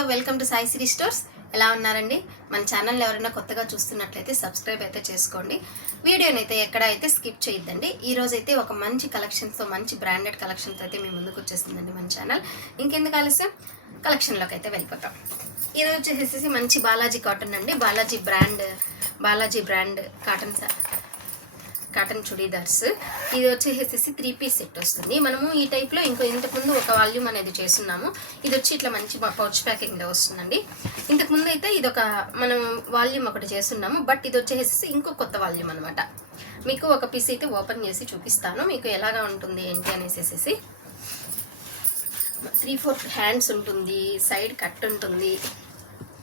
Hello, welcome to Sai Sri stores. ఎలా ఉన్నారండి? మన ఛానల్ ఎవరైనా కొత్తగా చూస్తున్నట్లయితే సబ్స్క్రైబ్ అయితే చేసుకోండి. వీడియోని అయితే ఎక్కడ అయితే స్కిప్ చేయొద్దండి. ఈ రోజు అయితే ఒక మంచి కలెక్షన్స్తో, మంచి బ్రాండెడ్ కలెక్షన్తో అయితే మీ ముందుకు వచ్చేస్తుందండి మన ఛానల్. ఇంకెందుకు ఆలస్యం, కలెక్షన్లోకి అయితే వెళ్ళిపోతాం. ఈరోజు వచ్చేసేసి మంచి బాలాజీ కాటన్ అండి. Balaji brand cotton churidars. ఇది వచ్చేసేసి 3 పీస్ సెట్ వస్తుంది. మనము ఈ టైప్లో ఇంతకుముందు ఒక వాల్యూమ్ అనేది చేస్తున్నాము. ఇది వచ్చి ఇట్లా మంచి పౌచ్ ప్యాకింగ్లో వస్తుందండి. ఇంతకుముందు అయితే ఇది ఒక మనం వాల్యూమ్ ఒకటి చేస్తున్నాము, బట్ ఇది వచ్చేసేసి ఇంకో కొత్త వాల్యూమ్ అనమాట. మీకు ఒక పీస్ అయితే ఓపెన్ చేసి చూపిస్తాను, మీకు ఎలాగా ఉంటుంది ఏంటి అనేసేసి. 3/4 హ్యాండ్స్ ఉంటుంది, సైడ్ కట్ ఉంటుంది.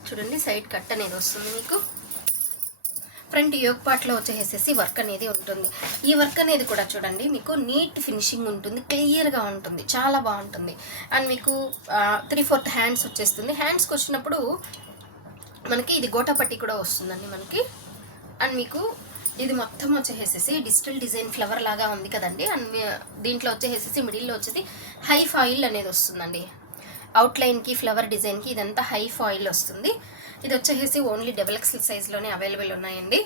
చూడండి, సైడ్ కట్ అనేది వస్తుంది. మీకు ఫ్రంట్ యోక్ పార్ట్లో వచ్చేసేసి వర్క్ అనేది ఉంటుంది. ఈ వర్క్ అనేది కూడా చూడండి, మీకు నీట్ ఫినిషింగ్ ఉంటుంది, క్లియర్గా ఉంటుంది, చాలా బాగుంటుంది. అండ్ మీకు 3/4 హ్యాండ్స్ వచ్చేస్తుంది. హ్యాండ్స్కి వచ్చినప్పుడు మనకి ఇది గోటాపట్టి కూడా వస్తుందండి మనకి. అండ్ మీకు ఇది మొత్తం వచ్చేసేసి డిజిటల్ డిజైన్ ఫ్లవర్ లాగా ఉంది కదండి. అండ్ దీంట్లో వచ్చేసేసి మిడిల్లో వచ్చేసి హై ఫాయిల్ అనేది వస్తుందండి. అవుట్లైన్కి ఫ్లవర్ డిజైన్కి ఇదంతా హై ఫాయిల్ వస్తుంది. ఇది వచ్చేసి ఓన్లీ XXL సైజ్లోనే అవైలబుల్ ఉన్నాయండి.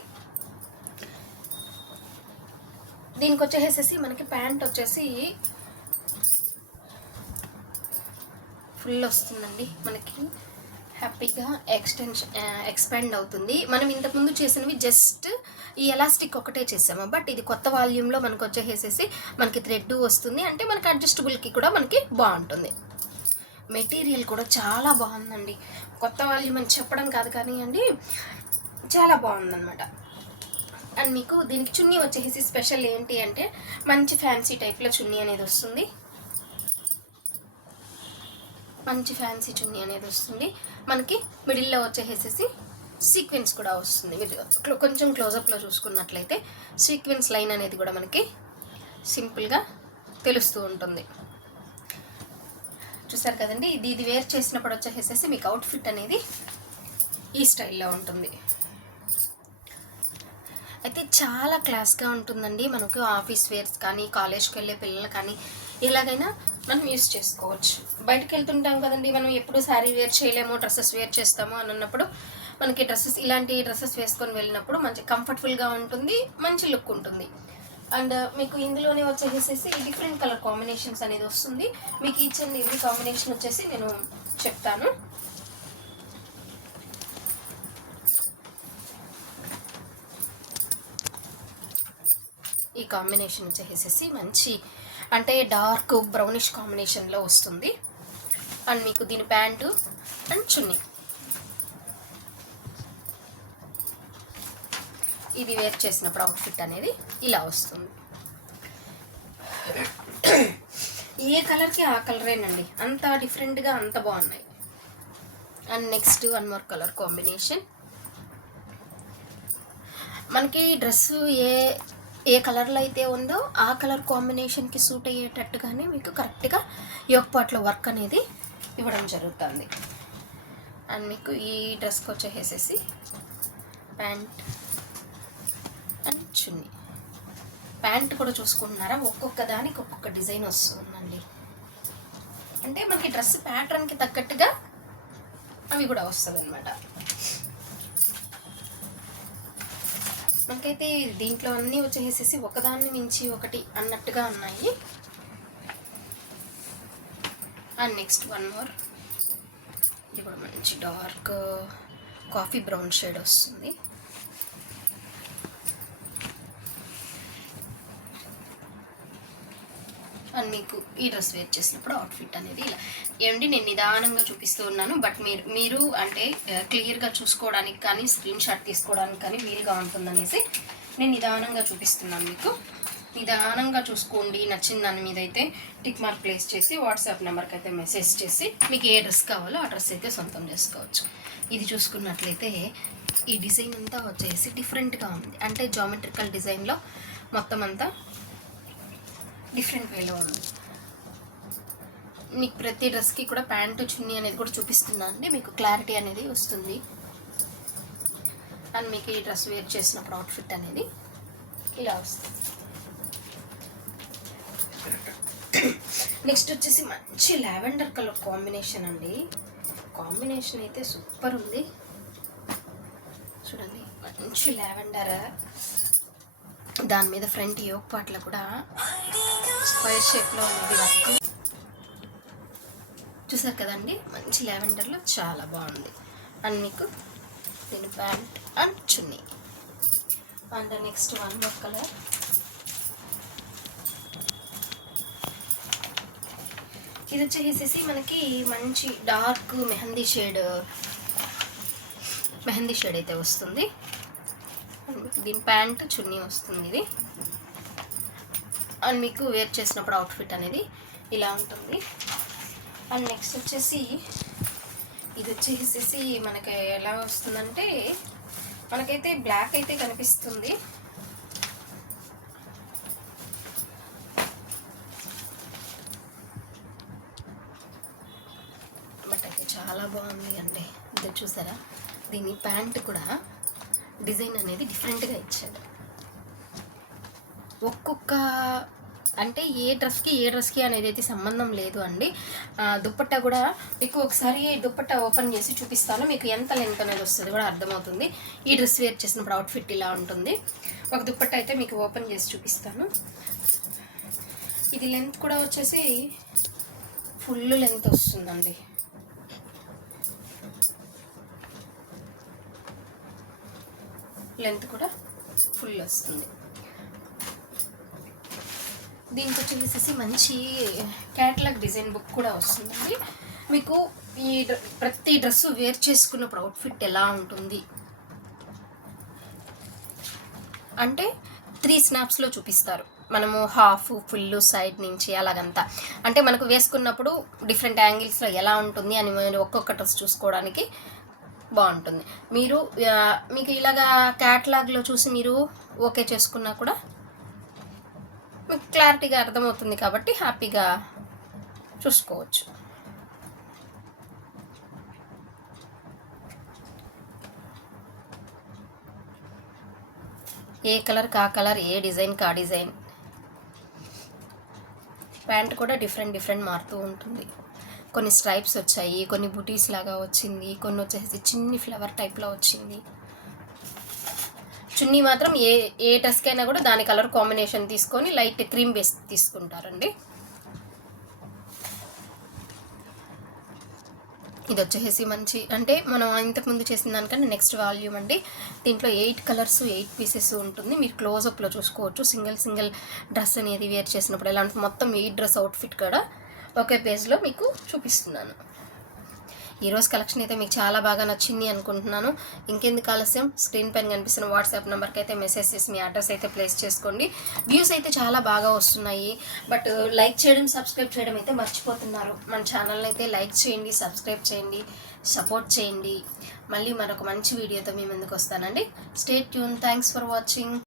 దీనికి వచ్చేసేసి మనకి ప్యాంట్ వచ్చేసి ఫుల్ వస్తుందండి. మనకి హ్యాపీగా ఎక్స్పాండ్ అవుతుంది. మనం ఇంతకుముందు చేసినవి జస్ట్ ఈ ఎలాస్టిక్ ఒకటే చేసాము, బట్ ఇది కొత్త వాల్యూమ్లో మనకు వచ్చేసేసి మనకి థ్రెడ్ వస్తుంది. అంటే మనకి అడ్జస్టబుల్కి కూడా మనకి బాగుంటుంది. మెటీరియల్ కూడా చాలా బాగుందండి. కొత్త వాల్యూమ్ అని చెప్పడం కాదు కానీ అండి, చాలా బాగుందన్నమాట. అండ్ మీకు దీనికి చున్నీ వచ్చేసి స్పెషల్ ఏంటి అంటే మంచి ఫ్యాన్సీ టైప్లో చున్నీ అనేది వస్తుంది. మంచి ఫ్యాన్సీ చున్నీ అనేది వస్తుంది. మనకి మిడిల్లో వచ్చేసేసి సీక్వెన్స్ కూడా వస్తుంది. మీరు కొంచెం క్లోజప్లో చూసుకున్నట్లయితే సీక్వెన్స్ లైన్ అనేది కూడా మనకి సింపుల్గా తెలుస్తూ ఉంటుంది. చూసారు కదండి, ఇది వేర్ చేసినప్పుడు వచ్చేసేసి మీకు అవుట్ఫిట్ అనేది ఈ స్టైల్లో ఉంటుంది. అయితే చాలా క్లాస్గా ఉంటుందండి. మనకు ఆఫీస్ వేర్స్ కానీ, కాలేజ్కి వెళ్ళే పిల్లలు కానీ ఎలాగైనా మనం యూస్ చేసుకోవచ్చు. బయటకు వెళ్తుంటాం కదండి, మనం ఎప్పుడు శారీ వేర్ చేయలేము, డ్రెస్సెస్ వేర్ చేస్తాము అని అన్నప్పుడు మనకి ఇలాంటి డ్రెస్సెస్ వేసుకొని వెళ్ళినప్పుడు మంచి కంఫర్టబుల్గా ఉంటుంది, మంచి లుక్ ఉంటుంది. అండ్ మీకు ఇందులోనే వచ్చేసేసి డిఫరెంట్ కలర్ కాంబినేషన్స్ అనేది వస్తుంది. మీకు ఈచ్ అండ్ ఎవ్రీ కాంబినేషన్ వచ్చేసి నేను చెప్తాను. ఈ కాంబినేషన్ వచ్చేసేసి మంచి అంటే డార్క్ బ్రౌనిష్ కాంబినేషన్లో వస్తుంది. అండ్ మీకు దీని ప్యాంటు అండ్ చున్నీ ఇది వేర్ చేసినప్పుడు అవుట్ఫిట్ అనేది ఇలా వస్తుంది. ఏ కలర్కి ఆ కలరేనండి, అంత డిఫరెంట్గా అంత బాగున్నాయి. And next one more colour combination. మనకి డ్రెస్సు ఏ కలర్లో అయితే ఉందో ఆ కలర్ కాంబినేషన్కి సూట్ అయ్యేటట్టుగానే మీకు కరెక్ట్గా యోక్ పార్ట్లో వర్క్ అనేది ఇవ్వడం జరుగుతుంది. అండ్ మీకు ఈ డ్రెస్కి వచ్చేసేసి ప్యాంట్ అండ్ చున్నీ. ప్యాంట్ కూడా చూసుకుంటున్నారా, ఒక్కొక్క దానికి ఒక్కొక్క డిజైన్ వస్తుందండి. అంటే మనకి డ్రెస్ ప్యాటర్న్కి తగ్గట్టుగా అవి కూడా వస్తుంది అనమాట. మనకైతే దీంట్లో అన్నీ వచ్చేసేసి ఒకదాన్ని మించి ఒకటి అన్నట్టుగా ఉన్నాయి. And next one more. ఇది కూడా మంచి డార్క్ కాఫీ బ్రౌన్ షేడ్ వస్తుంది. అండ్ మీకు ఈ డ్రెస్ వేర్ చేసినప్పుడు అవుట్ఫిట్ అనేది ఇలా ఏమండి, నేను నిదానంగా చూపిస్తూ ఉన్నాను, బట్ మీరు అంటే క్లియర్గా చూసుకోవడానికి కానీ స్క్రీన్ షాట్ తీసుకోవడానికి కానీ వీలుగా ఉంటుందనేసి నేను నిదానంగా చూపిస్తున్నాను. మీకు నిదానంగా చూసుకోండి. నచ్చిన దాని మీద అయితే టిక్ మార్క్ ప్లేస్ చేసి వాట్సాప్ నెంబర్కి అయితే మెసేజ్ చేసి మీకు ఏ డ్రెస్ కావాలో ఆ డ్రెస్ అయితే సొంతం చేసుకోవచ్చు. ఇది చూసుకున్నట్లయితే ఈ డిజైన్ అంతా వచ్చేసి డిఫరెంట్గా ఉంది. అంటే జామెట్రికల్ డిజైన్లో మొత్తం అంతా డిఫరెంట్ వేలో ఉంది. మీకు ప్రతి డ్రెస్కి కూడా ప్యాంటు చున్నీ అనేది కూడా చూపిస్తున్నాను అండి, మీకు క్లారిటీ అనేది వస్తుంది. అండ్ మీకు ఈ డ్రెస్ వేర్ చేసినప్పుడు అవుట్ఫిట్ అనేది ఇలా వస్తుంది. నెక్స్ట్ వచ్చేసి మంచి లావెండర్ కలర్ కాంబినేషన్ అండి. కాంబినేషన్ అయితే సూపర్ ఉంది. చూడండి మంచి లావెండర్, దాని మీద ఫ్రంట్ యోక్ పార్ట్లో కూడా స్క్వేర్ షేప్లో ఉంది వర్క్. చూసారు కదండి, మంచి లావెండర్లో చాలా బాగుంది. అండ్ మీకు దీని pant and chunni. And next one more colour. ఇది వచ్చేసేసి మనకి మంచి డార్క్ మెహందీ షేడ్ అయితే వస్తుంది. దీని ప్యాంట్ చున్నీ వస్తుంది ఇది. అండ్ మీకు వేర్ చేసినప్పుడు అవుట్ఫిట్ అనేది ఇలా ఉంటుంది. అండ్ నెక్స్ట్ వచ్చేసి ఇది వచ్చేసేసి మనకి ఎలా వస్తుందంటే, మనకైతే బ్లాక్ అయితే కనిపిస్తుంది. బట్ అయితే చాలా బాగుంది అండి. ఇది చూసారా, దీని ప్యాంట్ కూడా డిజైన్ అనేది డిఫరెంట్గా ఇచ్చాడు. ఒక్కొక్క అంటే ఏ డ్రెస్కి అనేది అయితే సంబంధం లేదు అండి. దుప్పట్టా కూడా మీకు ఒకసారి దుప్పట్టా ఓపెన్ చేసి చూపిస్తాను, మీకు ఎంత లెంత్ అనేది వస్తుంది కూడా అర్థమవుతుంది. ఈ డ్రెస్ వేర్ చేసినప్పుడు అవుట్ఫిట్ ఇలా ఉంటుంది. ఒక దుప్పట్టా అయితే మీకు ఓపెన్ చేసి చూపిస్తాను. ఇది లెంత్ కూడా వచ్చేసి ఫుల్ లెంత్ వస్తుందండి. లెంత్ కూడా ఫుల్ వస్తుంది. దీనికి వచ్చేసి మంచి క్యాటలాగ్ డిజైన్ బుక్ కూడా వస్తుందండి. మీకు ఈ ప్రతి డ్రెస్సు వేర్ చేసుకున్నప్పుడు అవుట్ఫిట్ ఎలా ఉంటుంది అంటే 3 స్నాప్స్లో చూపిస్తారు. మనము హాఫ్, ఫుల్, సైడ్ నుంచి అలాగంతా. అంటే మనకు వేసుకున్నప్పుడు డిఫరెంట్ యాంగిల్స్లో ఎలా ఉంటుంది అని మీరు ఒక్కొక్క డ్రెస్ చూసుకోవడానికి బాగుంటుంది. మీకు ఇలాగా క్యాటలాగ్లో చూసి మీరు ఓకే చేసుకున్నా కూడా మీకు క్లారిటీగా అర్థమవుతుంది కాబట్టి హ్యాపీగా చూసుకోవచ్చు. ఏ కలర్ కా కలర్, ఏ డిజైన్ కా డిజైన్. ప్యాంట్ కూడా డిఫరెంట్ మారుతూ ఉంటుంది. కొన్ని స్ట్రైప్స్ వచ్చాయి, కొన్ని బుటీస్ లాగా వచ్చింది, కొన్ని వచ్చేసి చిన్ని ఫ్లవర్ టైప్లో వచ్చింది. చున్నీ మాత్రం ఏ డ్రెస్కైనా కూడా దాని కలర్ కాంబినేషన్ తీసుకొని లైట్ క్రీమ్ బేస్ తీసుకుంటారండి. ఇది వచ్చేసి మంచి అంటే మనం ఇంతకుముందు చేసిన దానికన్నా నెక్స్ట్ వాల్యూమ్ అండి. దీంట్లో 8 కలర్స్ 8 పీసెస్ ఉంటుంది. మీరు క్లోజప్లో చూసుకోవచ్చు. సింగిల్ డ్రెస్ అనేది వేర్ చేసినప్పుడు ఎలా ఉంటుంది, మొత్తం 8 డ్రెస్ అవుట్ఫిట్ కూడా ఒకే పేజ్లో మీకు చూపిస్తున్నాను. ఈరోజు కలెక్షన్ అయితే మీకు చాలా బాగా నచ్చింది అనుకుంటున్నాను. ఇంకెందుకు ఆలస్యం, స్క్రీన్ పైన కనిపిస్తున్న వాట్సాప్ నెంబర్కి అయితే మెసేజ్ చేసి మీ అడ్రస్ అయితే ప్లేస్ చేసుకోండి. వ్యూస్ అయితే చాలా బాగా వస్తున్నాయి. బట్ లైక్ చేయడం, సబ్స్క్రైబ్ చేయడం అయితే మర్చిపోతున్నారు. మన ఛానల్ని అయితే లైక్ చేయండి, సబ్స్క్రైబ్ చేయండి, సపోర్ట్ చేయండి. మళ్ళీ మరొక మంచి వీడియోతో మీ ముందుకు వస్తానండి. Stay tune. Thanks for watching.